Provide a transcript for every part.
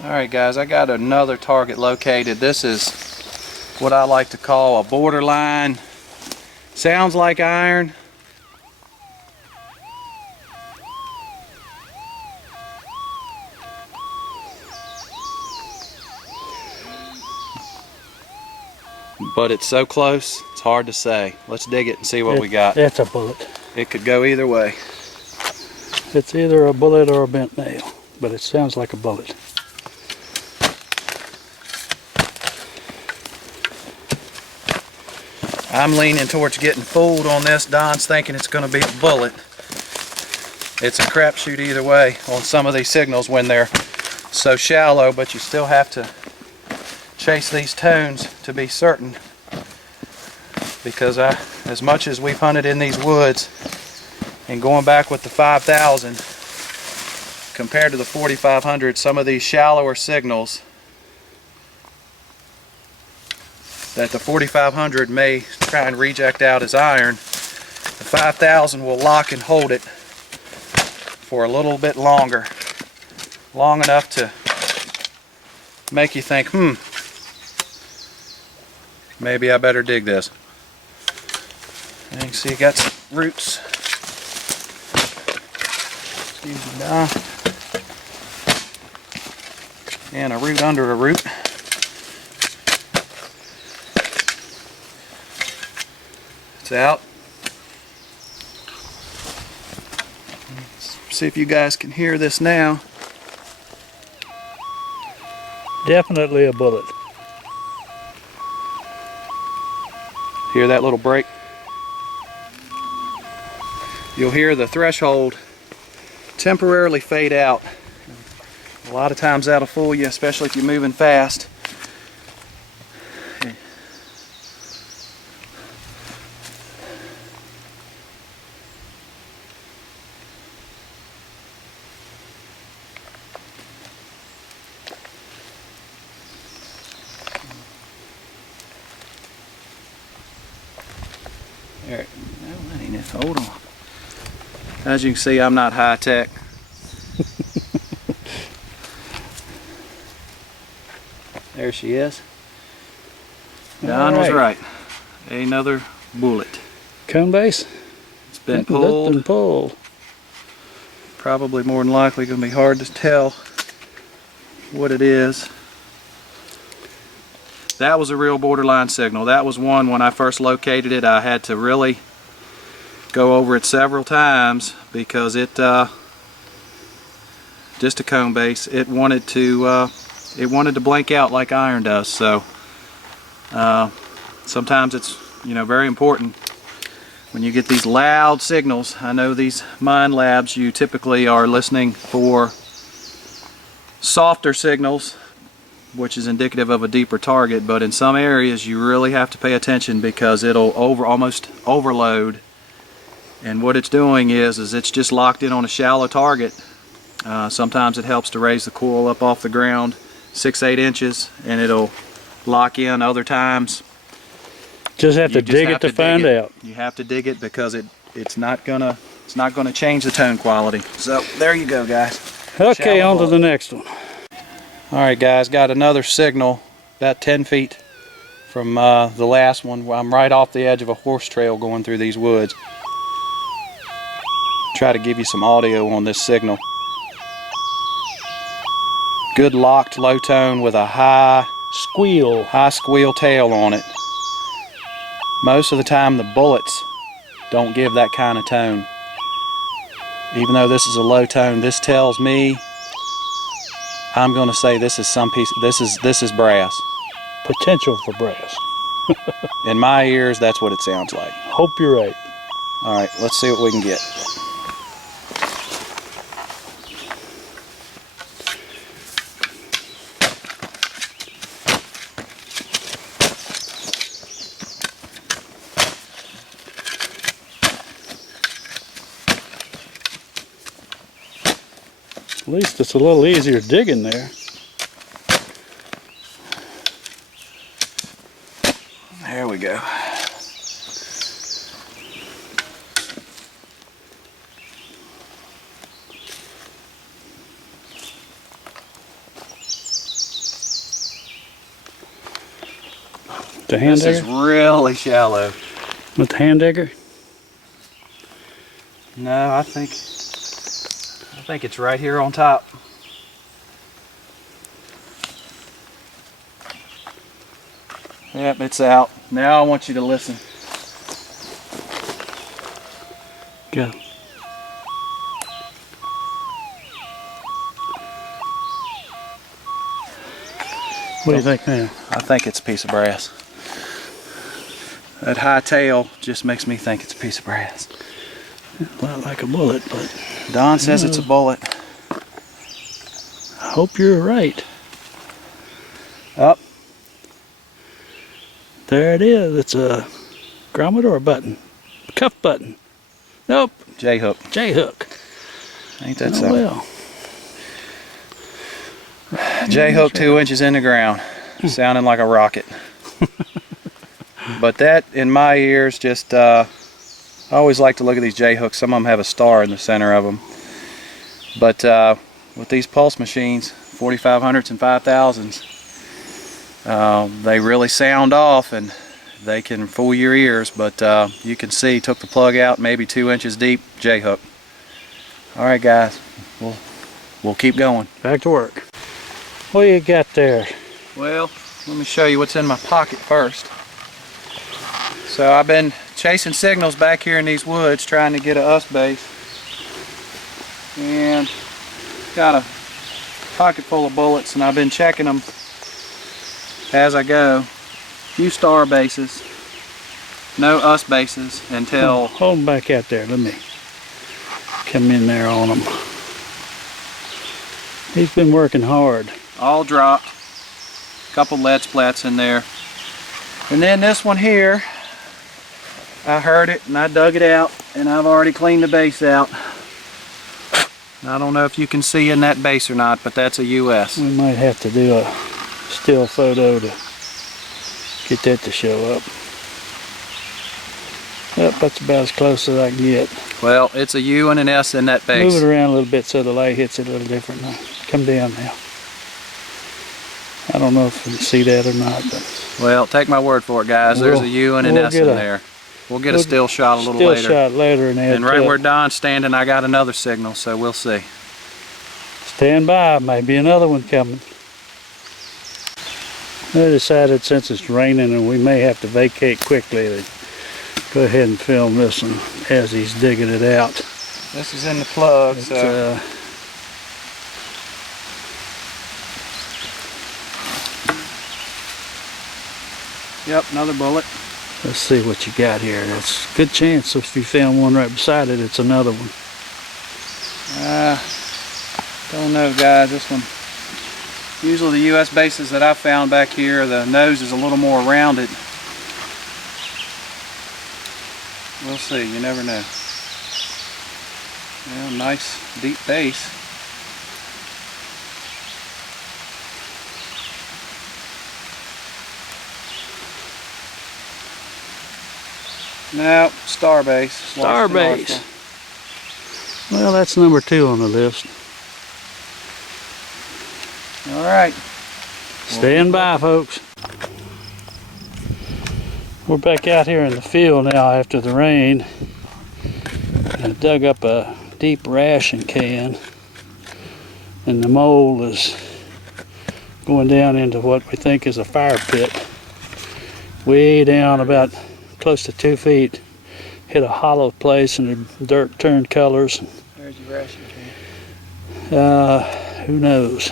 Alright guys, I got another target located. This is what I like to call a borderline. Sounds like iron. But it's so close, it's hard to say. Let's dig it and see what we got. It's a bullet. It could go either way. It's either a bullet or a bent nail, but it sounds like a bullet. I'm leaning towards getting fooled on this. Don's thinking it's going to be a bullet. It's a crapshoot either way on some of these signals when they're so shallow, but you still have to chase these tones to be certain, because as much as we've hunted in these woods and going back with the 5000 compared to the 4500, some of these shallower signals that the 4500 may try and reject out as iron, the 5000 will lock and hold it for a little bit longer, long enough to make you think, maybe I better dig this. And you can see you got some roots. Excuse me, Don. And a root under a root. It's out. Let's see if you guys can hear this now. Definitely a bullet. Hear that little break? You'll hear the threshold temporarily fade out. A lot of times that'll fool you, especially if you're moving fast. There, no, that ain't it. Hold on. As you can see, I'm not high tech. There she is. Don was right. Another bullet. Cone base? It's been pulled. Been pulled. Probably more than likely going to be hard to tell what it is. That was a real borderline signal. That was one, when I first located it, I had to really go over it several times because it, just a cone base, it wanted to blank out like iron does. So sometimes it's, very important when you get these loud signals. I know these mine labs, you typically are listening for softer signals, which is indicative of a deeper target, but in some areas you really have to pay attention because it'll almost overload, and what it's doing is it's just locked in on a shallow target. Sometimes it helps to raise the coil up off the ground 6-8 inches and it'll lock in. Other times just have to dig it to find out. You have to dig it because it's not gonna change the tone quality. So there you go, guys. Okay, on to the next one. Alright guys, got another signal about 10 feet from the last one. I'm right off the edge of a horse trail going through these woods. Try to give you some audio on this signal. Good locked low tone with a high squeal tail on it. Most of the time the bullets don't give that kind of tone. Even though this is a low tone, this tells me, I'm going to say this is some piece. This is brass. Potential for brass. In my ears, that's what it sounds like. Hope you're right. All right, let's see what we can get. At least it's a little easier digging there. There we go. The hand This is digger? really shallow. With the hand digger? No, I think it's right here on top. Yep, it's out. Now I want you to listen. Go. What do you think now? I think it's a piece of brass. That high tail just makes me think it's a piece of brass. A lot like a bullet, but Don says it's a bullet. I hope you're right. Up. There it is. It's a grommet or a button? Cuff button. Nope. J-hook. J-hook. Ain't that Oh, so? well. J-hook 2 inches in the ground. Sounding like a rocket. But that, in my ears, just, I always like to look at these J-hooks. Some of them have a star in the center of them. But with these pulse machines, 4500s and 5000s, they really sound off and they can fool your ears, but you can see, took the plug out maybe 2 inches deep, J-hook. Alright guys, we'll keep going. Back to work. What do you got there? Well, let me show you what's in my pocket first. So I've been chasing signals back here in these woods trying to get a US base, and got a pocket full of bullets, and I've been checking them as I go. Few star bases, no US bases until Hold them back out there. Let me come in there on them. He's been working hard. all dropped. A couple lead splats in there. And then this one here, I heard it and I dug it out, and I've already cleaned the base out. I don't know if you can see in that base or not, but that's a US. We might have to do a still photo to get that to show up. Yep, that's about as close as I can get. Well, it's a U and an S in that base. Move it around a little bit so the light hits it a little different. Now, come down now. I don't know if you can see that or not, but Well, take my word for it, guys. There's a U and an we'll S get in a- there. We'll get a still shot a little still later. shot later and add And to right it. where Don's standing, I got another signal, so we'll see. Stand by, maybe another one coming. I decided since it's raining and we may have to vacate quickly to go ahead and film this one as he's digging it out. This is in the plug, It's, so yep, another bullet. let's see what you got here. That's a good chance if you found one right beside it, it's another one. Don't know, guys. This one. Usually the US bases that I found back here, the nose is a little more rounded. We'll see. You never know. Yeah, nice deep base. No, star base. Star Lost the base. marker. Well, that's number 2 on the list. All right. Stand by, folks. We're back out here in the field now after the rain. I dug up a deep ration can, and the mole is going down into what we think is a fire pit. Way down about close to 2 feet. Hit a hollow place and the dirt turned colors. There's your ration can. Who knows?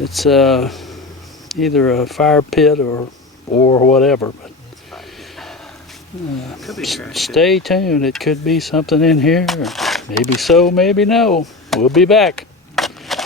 It's either a fire pit or whatever. But Could be trash. stay tuned. It could be something in here. Or maybe so, maybe no. We'll be back.